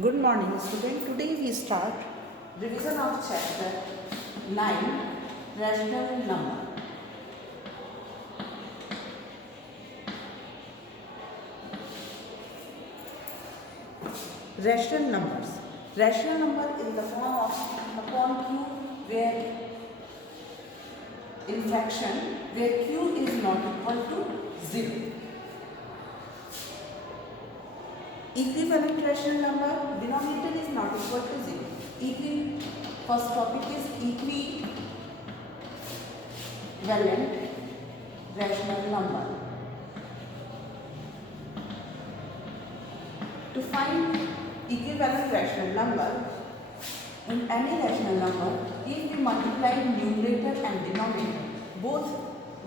Good morning, student. Today we start revision of chapter 9, rational number. Rational numbers. Rational number in the form of upon q where in fraction where q is not equal to 0. Equivalent rational number, denominator is not equal to 0. First topic is equivalent rational number. To find equivalent rational number, in any rational number, if we multiply numerator and denominator both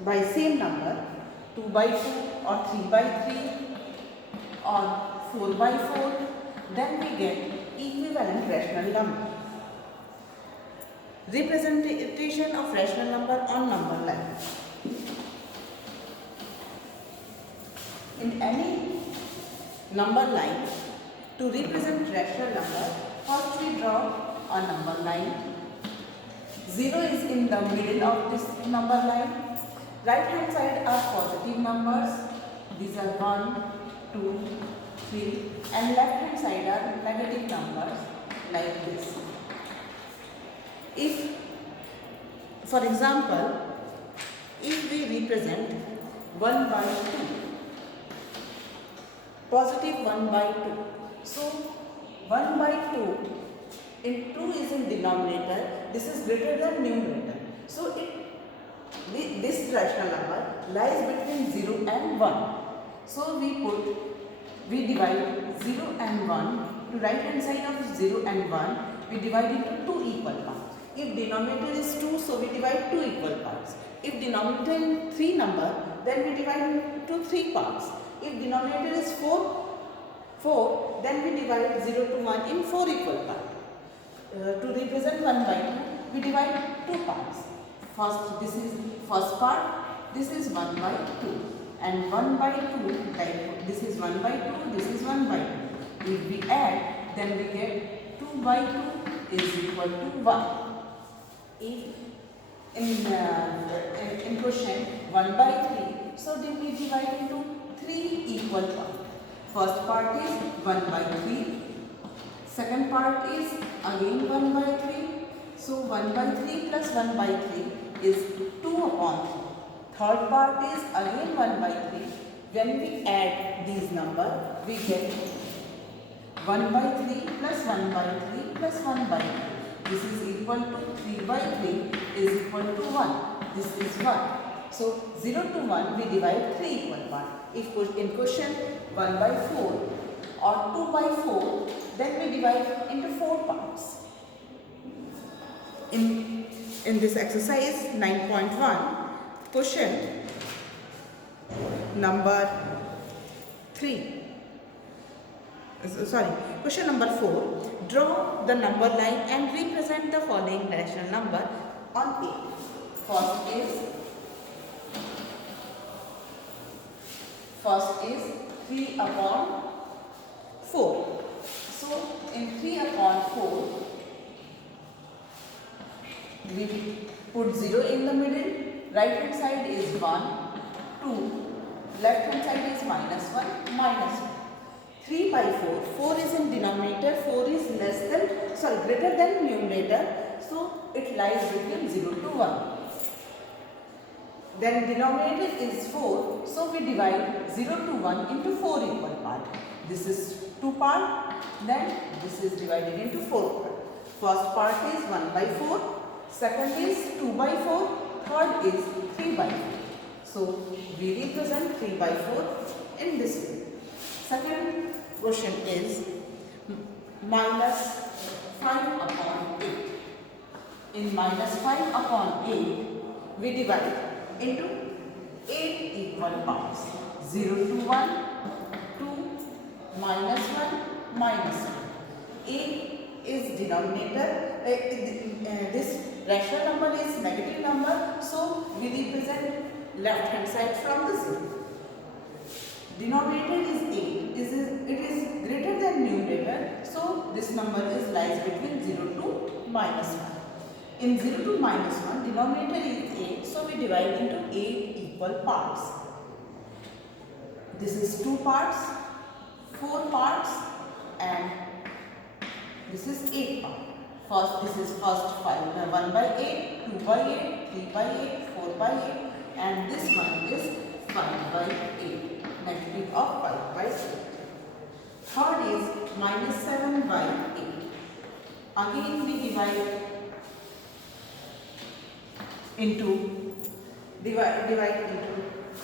by same number, 2 by 2 or 3 by 3 or 4 by 4, then we get equivalent rational number. Representation of rational number on number line. In any number line, to represent rational number, first we draw a number line. 0 is in the middle of this number line. Right hand side are positive numbers. These are 1, 2, 3, and left hand side are negative numbers like this. If, for example, if we represent 1 by 2, positive 1 by 2, so 1 by 2 in 2 is in denominator, this is greater than numerator. So this rational number lies between 0 and 1. So we divide 0 and 1 to right hand side of 0 and 1, we divide into 2 equal parts. If denominator is 2, so we divide 2 equal parts. If denominator is 3 number, then we divide into 3 parts. If denominator is 4, then we divide 0 to 1 in 4 equal parts. To represent 1 by 2, we divide 2 parts. First, this is first part, this is 1 by 2. And 1 by 2, like this is 1 by 2, this is 1 by 2. If we add, then we get 2 by 2 is equal to 1. If in question 1 by 3, so then we divide into 3 equal parts. First part is 1 by 3. Second part is again 1 by 3. So 1 by 3 plus 1 by 3 is 2 upon 3. Third part is again 1 by 3. When we add these numbers, we get 1 by 3 plus 1 by 3 plus 1 by 3. This is equal to 3 by 3 is equal to 1. This is 1. So 0 to 1 we divide 3 equal parts. If in question 1 by 4 or 2 by 4, then we divide into 4 parts. In this exercise 9.1, question number 3. Question number 4. Draw the number line and represent the following rational number on A. First is 3 upon 4. So in 3 upon 4, we put 0 in the middle. Right hand side is 1, 2. Left hand side is minus 1, minus 1. 3 by 4. 4 is in denominator. 4 is greater than numerator. So it lies between 0 to 1. Then denominator is 4. So we divide 0 to 1 into 4 equal parts. This is 2 parts. Then this is divided into 4 parts. First part is 1 by 4. Second is 2 by 4. Third is 3 by 4. So we represent 3 by 4 in this way. Second question is minus 5 upon 8. In minus 5 upon 8, we divide into 8 equal parts. 0 to 1, 2, minus 1, minus 1. 8 is denominator. This rational number is negative number, so we represent left hand side from the 0. Denominator is 8. It is greater than numerator, so minus 1. In 0 to minus 1, denominator is 8, so we divide into 8 equal parts. This is 2 parts, 4 parts, and this is 8 parts. This is first 1 by 8, 2 by 8, 3 by 8, 4 by 8, and this one is 5 by 8, negative of 5 by 8. Third is minus 7 by 8. Again we divide into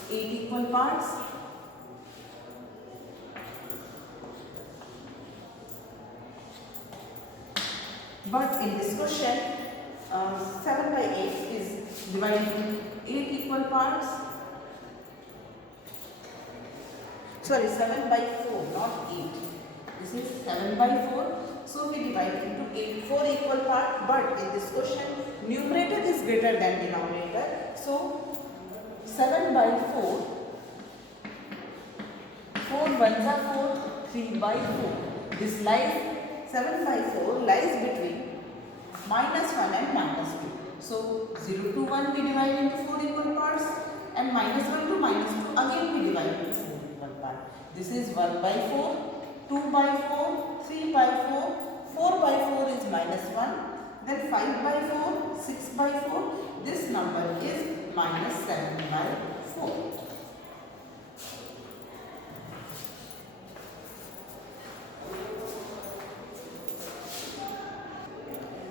8 equal parts. But in this question, 7 by 8 is divided into 8 equal parts. Sorry, 7 by 4, not 8. This is 7 by 4. So we divide into 4 equal parts. But in this question, numerator is greater than denominator. So 7 by 4, 4 ones are 4, 3 by 4. This lies 7 by 4 lies between minus 1 and minus 2. So 0 to 1 we divide into 4 equal parts, and minus 1 to minus 2 again we divide into 4 equal parts. This is 1 by 4, 2 by 4, 3 by 4, 4 by 4 is minus 1, then 5 by 4, 6 by 4. This number is minus 7 by 4.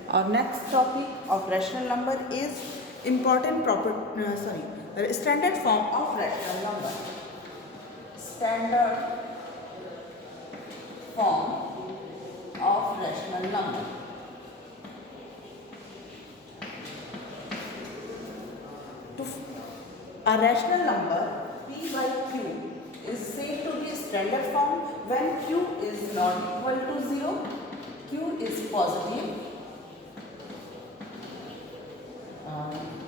Our next topic of rational number is standard form of rational number. Standard form of rational number. A rational number p by q is said to be standard form when q is not equal to 0, q is positive,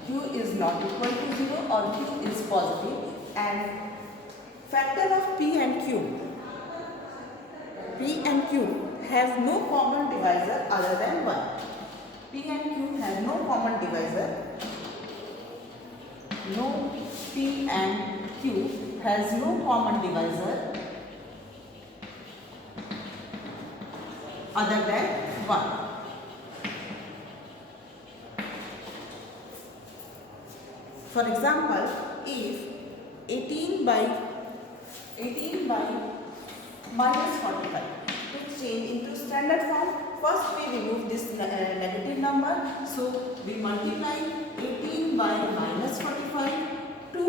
q is not equal to 0 or q is positive, and factor of p and q have no common divisor other than 1. P and q have no common divisor. P and q has no common divisor other than 1. For example, if 18 by minus 45 to change into standard form, first we remove this negative number. So we multiply 18 by minus 45 to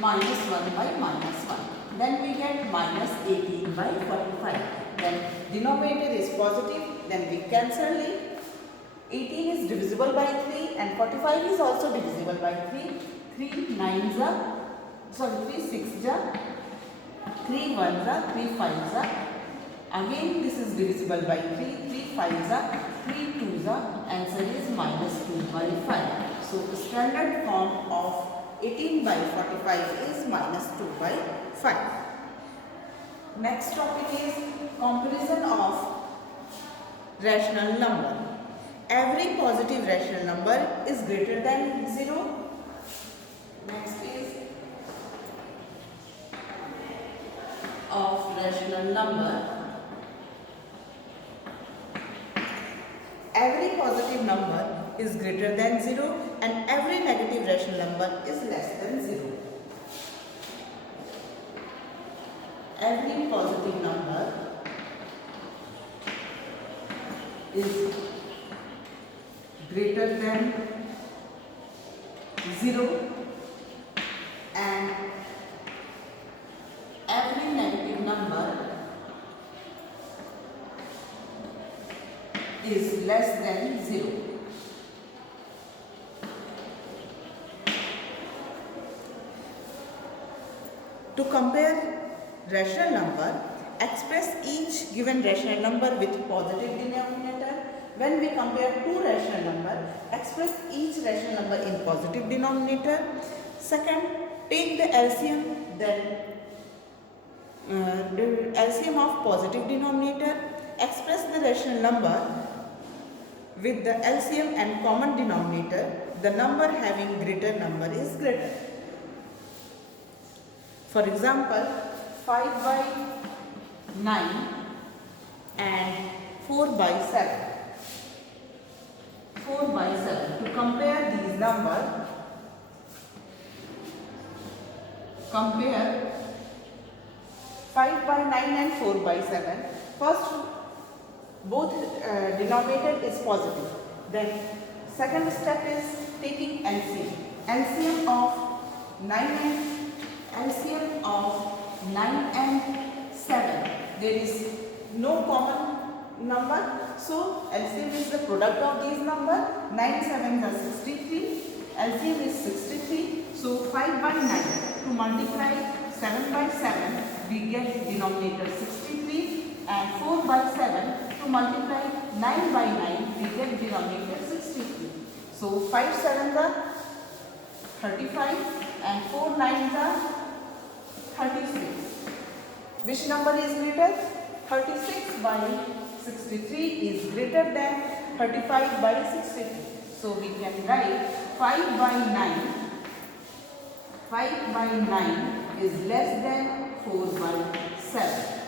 minus 1 by minus 1. Then we get minus 18 by 45. Then denominator is positive, then we cancel it. 18 is divisible by 3 and 45 is also divisible by 3. 3 9s are, 3 6s are, 3 1s are, 3 5s are. Again this is divisible by 3, 3 5s are, 3 2s are. Answer is minus 2 by 5. So the standard form of 18 by 45 is minus 2 by 5. Next topic is comparison of rational number. Every positive rational number is greater than 0. Next is of rational number. Every positive number is greater than 0 and every negative rational number is less than 0. Every positive number is greater than 0 and every negative number is less than 0. To compare rational number, express each given rational number with positive denominator. When we compare two rational number, express each rational number in positive denominator. Second, take the LCM, then the LCM of positive denominator. Express the rational number with the LCM and common denominator, the number having greater number is greater. For example, 5 by 9 and 4 by 7. 4 by 7. To compare these numbers, compare 5 by 9 and 4 by 7. First, both denominator is positive. Then second step is taking LCM. LCM of 9 and 7. There is no common number. So LCM is the product of these numbers. 9 7 is 63. LCM is 63. So 5 by 9 to multiply 7 by 7, we get denominator 63, and 4 by 7 to multiply 9 by 9, we get denominator 63. So 5 7 are 35 and 4 9 are 36. Which number is greater? 36 by 63 is greater than 35 by 63. So we can write 5 by 9. 5 by 9 is less than 4 by 7.